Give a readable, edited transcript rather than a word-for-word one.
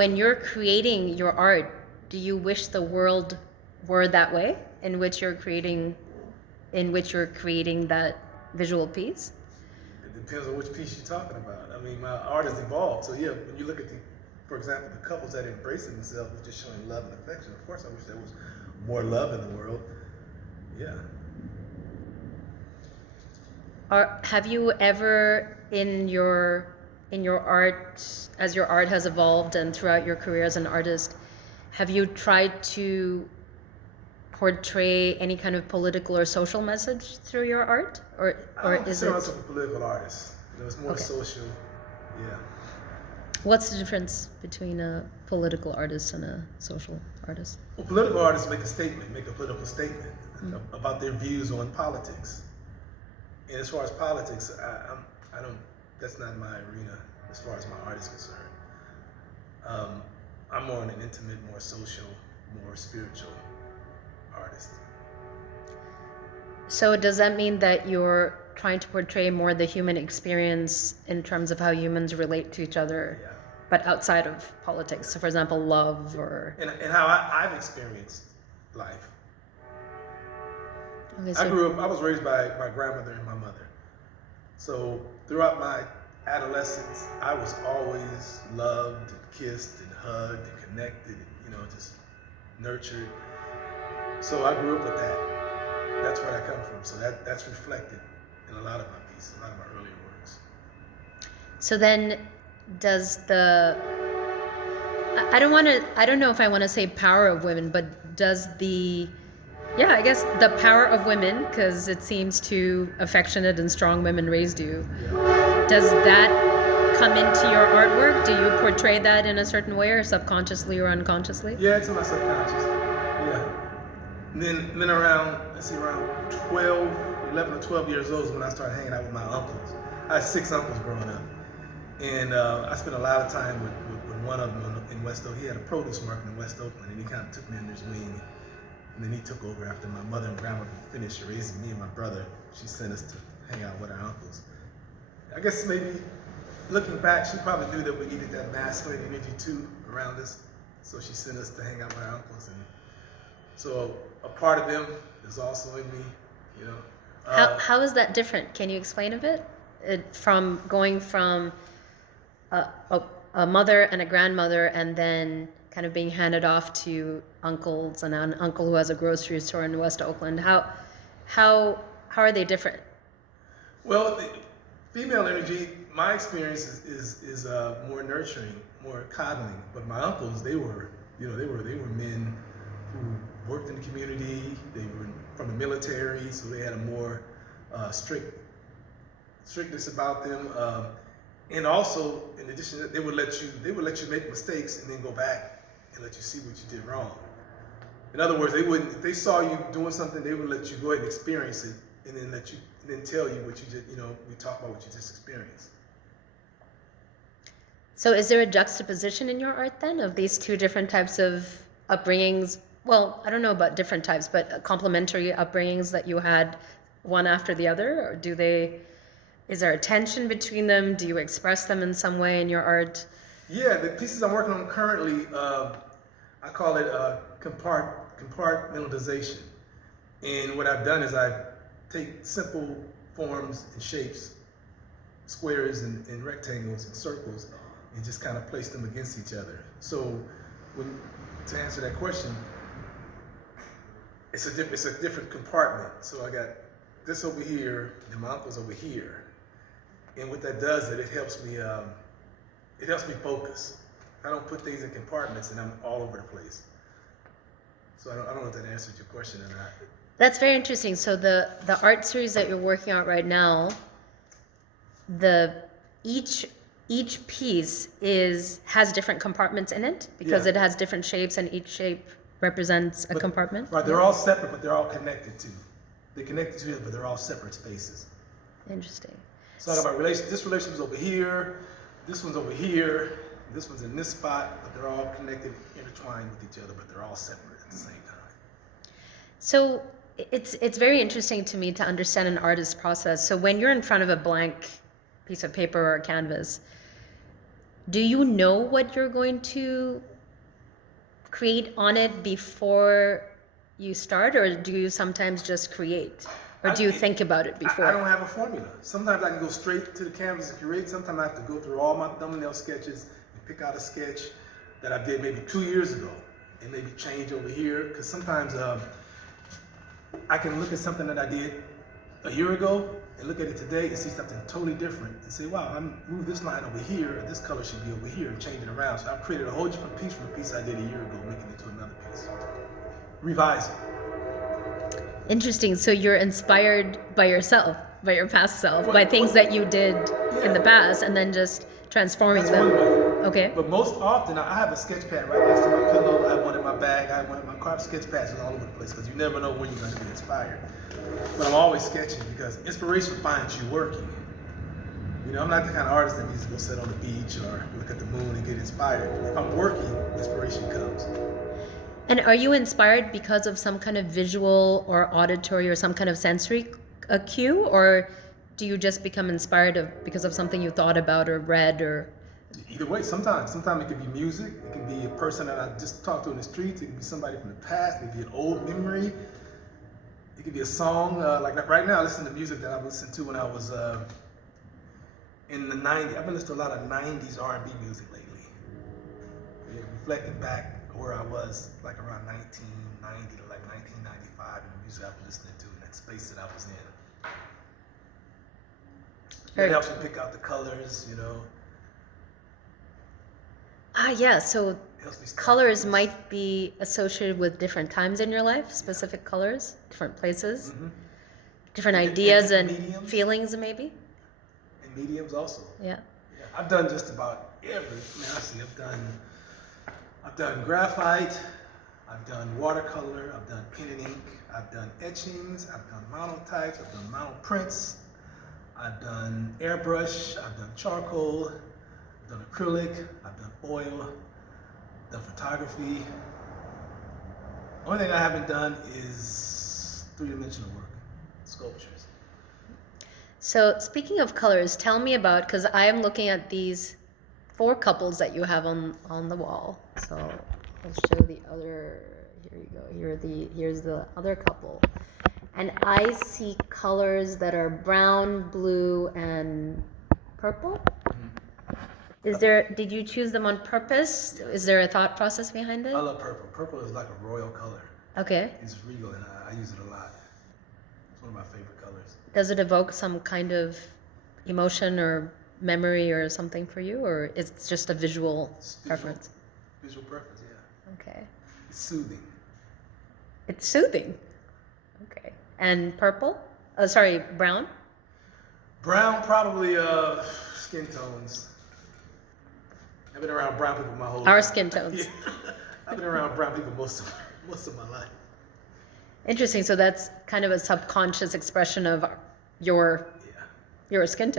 when you're creating your art, do you wish the world were that way, in which you're creating that visual piece? It depends on which piece you're talking about. I mean, my art has evolved. So yeah, when you look at for example, the couples that embrace themselves and just showing love and affection. Of course, I wish there was more love in the world. Yeah. Have you ever in your art, as your art has evolved and throughout your career as an artist, have you tried to portray any kind of political or social message through your art, or I don't is consider it? myself a political artist. It's more Okay. social. Yeah. What's the difference between a political artist and a social artist? Well, political artists make a political statement about their views on politics. And as far as politics, I don't. That's not my arena as far as my art is concerned. I'm more an intimate, more social, more spiritual artist. So does that mean that you're trying to portray more the human experience in terms of how humans relate to each other, Yeah. but outside of politics? So for example, love or... And how I've experienced life. Okay, I was raised by my grandmother and my mother. So throughout my adolescence, I was always loved and kissed and hugged and connected and, just nurtured. So I grew up with that. That's where I come from. So that's reflected in a lot of my pieces, a lot of my earlier works. So then does I don't know if I want to say power of women, but does I guess the power of women, because it seems to affectionate and strong women raised you. Yeah. Does that come into your artwork? Do you portray that in a certain way, or subconsciously or unconsciously? Yeah, it's in my subconscious. Yeah. And then around 11 or 12 years old is when I started hanging out with my uncles. I had 6 uncles growing up. And I spent a lot of time with one of them in West Oakland. He had a produce market in West Oakland, and he kind of took me under his wing. And then he took over after my mother and grandma finished raising me and my brother. She sent us to hang out with our uncles. I guess maybe looking back, she probably knew that we needed that masculine energy too around us. So she sent us to hang out with our uncles. And so a part of them is also in me, How is that different? Can you explain a bit? From going from a mother and a grandmother and then kind of being handed off to uncles and an uncle who has a grocery store in West Oakland. How are they different? Well, the female energy, my experience is more nurturing, more coddling. But my uncles, they were men who worked in the community. They were from the military, so they had a more strictness about them. And also, in addition, they would let you make mistakes and then go back and let you see what you did wrong. In other words, if they saw you doing something, they would let you go ahead and experience it, and then tell you what you did. We talk about what you just experienced. So is there a juxtaposition in your art then of these two different types of upbringings? Well, I don't know about different types, but complementary upbringings that you had one after the other, or is there a tension between them? Do you express them in some way in your art? Yeah, the pieces I'm working on currently, I call it compartmentalization. And what I've done is I take simple forms and shapes, squares and rectangles and circles, and just kind of place them against each other. So to answer that question, it's a different compartment. So I got this over here, and my uncle's over here. And what that does is it helps me focus. I don't put things in compartments and I'm all over the place. So I don't know if that answered your question or not. That's very interesting. So the art series that you're working on right now, each piece has different compartments in it because it has different shapes and each shape represents a compartment. Right, they're all separate, but they're all connected too. They're connected to each other, but they're all separate spaces. Interesting. So talk about this relationship's over here, this one's over here, this one's in this spot, but they're all connected, intertwined with each other, but they're all separate at the same time. So it's very interesting to me to understand an artist's process. So when you're in front of a blank piece of paper or a canvas, Do you know what you're going to create on it before you start, or do you sometimes just create? Or do you think about it before? I don't have a formula. Sometimes I can go straight to the canvas and create. Sometimes I have to go through all my thumbnail sketches and pick out a sketch that I did maybe 2 years ago and maybe change over here. Because sometimes I can look at something that I did a year ago and look at it today and see something totally different and say, wow, I moved this line over here, this color should be over here, and change it around. So I've created a whole different piece from a piece I did a year ago, making it to another piece. Revising. Interesting. So you're inspired by yourself, by your past self, by things that you did in the past, and then just transforming That's them. one way. Okay. But most often, I have a sketch pad right next to my pillow. I have one in my bag. I have one in my car. Sketch pads are all over the place because you never know when you're going to be inspired. But I'm always sketching because inspiration finds you working. You know, I'm not the kind of artist that needs to go sit on the beach or look at the moon and get inspired. If I'm working, inspiration comes. And are you inspired because of some kind of visual or auditory or some kind of sensory cue, or do you just become inspired because of something you thought about or read? Or either way, sometimes it can be music, it can be a person that I just talked to in the streets, it can be somebody from the past, it can be an old memory, it could be a song. Like right now, I listen to music that I listened to when I was in the 90s. I've been listening to a lot of 90s R&B music lately. Yeah, reflecting back where I was like around 1990 to like 1995 and the music I was listening to in that space that I was in. That helps you pick out the colors, you know. Yeah, so colors might be associated with different times in your life, specific colors, different places, different ideas and mediums. Feelings maybe. And mediums also. Yeah. I've done just about everything. I've done graphite, I've done watercolor, I've done pen and ink, I've done etchings, I've done monotypes, I've done mono prints, I've done airbrush, I've done charcoal, I've done acrylic, I've done oil, I've done photography. The only thing I haven't done is three-dimensional work, sculptures. So speaking of colors, tell me about, because I am looking at these 4 couples that you have on the wall. So I'll show the other. Here you go. Here's the other couple, and I see colors that are brown, blue, and purple. Did you choose them on purpose? Is there a thought process behind it? I love purple. Purple is like a royal color. Okay. It's regal, and I use it a lot. It's one of my favorite colors. Does it evoke some kind of emotion or memory or something for you, or it's just a visual preference? Visual preference, yeah. Okay. It's soothing. It's soothing. Okay. And purple? Oh, sorry, brown? Brown, probably skin tones. I've been around brown people my whole life. Our skin tones. Yeah. I've been around brown people most of my life. Interesting. So that's kind of a subconscious expression of your skin tone.